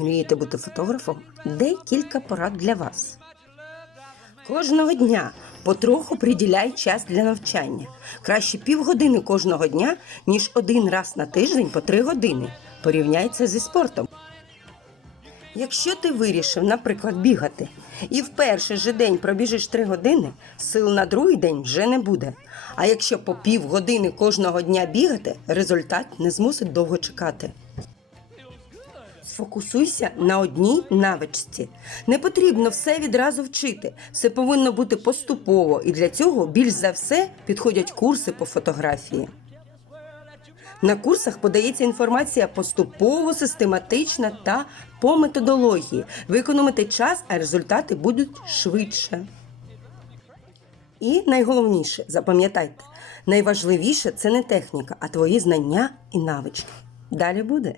Мрієте бути фотографом? Декілька порад для вас. Кожного дня потроху приділяй час для навчання. Краще півгодини кожного дня, ніж один раз на тиждень по три години. Порівняй це зі спортом. Якщо ти вирішив, наприклад, бігати, і в перший же день пробіжиш три години, сил на другий день вже не буде. А якщо по півгодини кожного дня бігати, результат не змусить довго чекати. Сфокусуйся на одній навичці. Не потрібно все відразу вчити. Все повинно бути поступово, і для цього більш за все підходять курси по фотографії. На курсах подається інформація поступово, систематична та по методології. Ви економите час, а результати будуть швидше. І найголовніше, запам'ятайте, найважливіше це не техніка, а твої знання і навички. Далі буде.